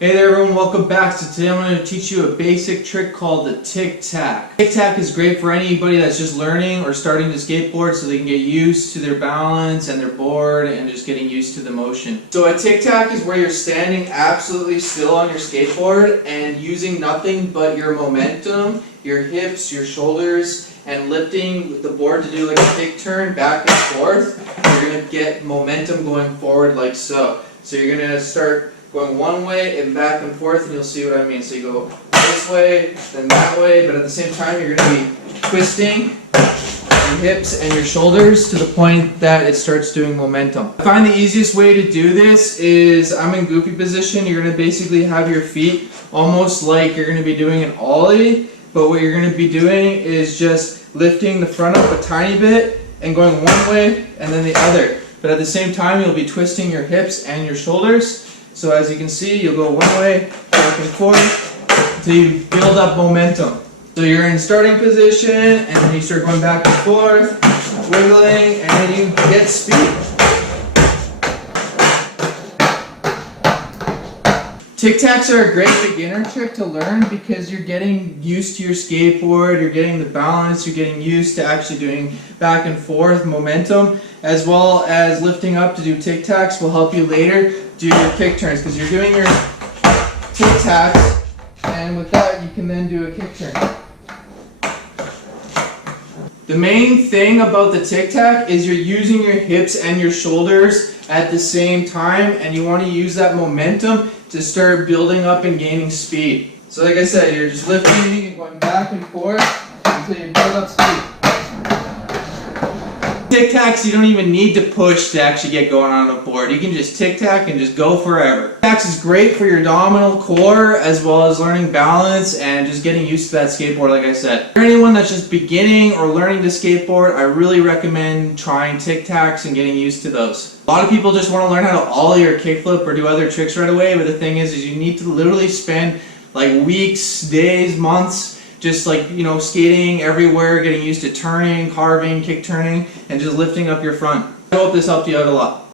Hey there everyone, welcome back. So today I'm going to teach you a basic trick called the Tic Tac. Tic Tac is great for anybody that's just learning or starting to skateboard so they can get used to their balance and their board and just getting used to the motion. So a Tic Tac is where you're standing absolutely still on your skateboard and using nothing but your momentum, your hips, your shoulders, and lifting the board to do like a kick turn back and forth. You're going to get momentum going forward like so. So you're going to start going one way and back and forth, and you'll see what I mean. So you go this way, then that way, but at the same time you're going to be twisting your hips and your shoulders to the point that it starts doing momentum. I find the easiest way to do this is I'm in goofy position. You're going to basically have your feet almost like you're going to be doing an ollie, but what you're going to be doing is just lifting the front up a tiny bit and going one way and then the other. But at the same time you'll be twisting your hips and your shoulders. So as you can see, you'll go one way, back and forth, until you build up momentum. So you're in starting position, and then you start going back and forth, wiggling, and then you get speed. Tic Tacs are a great beginner trick to learn because you're getting used to your skateboard, you're getting the balance, you're getting used to actually doing back and forth momentum, as well as lifting up to do Tic Tacs will help you later do your kick turns because you're doing your Tic Tacs, and with that you can then do a kick turn. The main thing about the Tic Tac is you're using your hips and your shoulders at the same time, and you want to use that momentum to start building up and gaining speed. So like I said, you're just lifting and going back and forth until you build up speed. Tic Tacs, you don't even need to push to actually get going on a board. You can just Tic Tac and just go forever. Tic Tacs is great for your abdominal core as well as learning balance and just getting used to that skateboard like I said. For anyone that's just beginning or learning to skateboard, I really recommend trying Tic Tacs and getting used to those. A lot of people just want to learn how to ollie or kickflip or do other tricks right away, but the thing is you need to literally spend like weeks, days, months just like, you know, skating everywhere, getting used to turning, carving, kick turning, and just lifting up your front. I hope this helped you out a lot.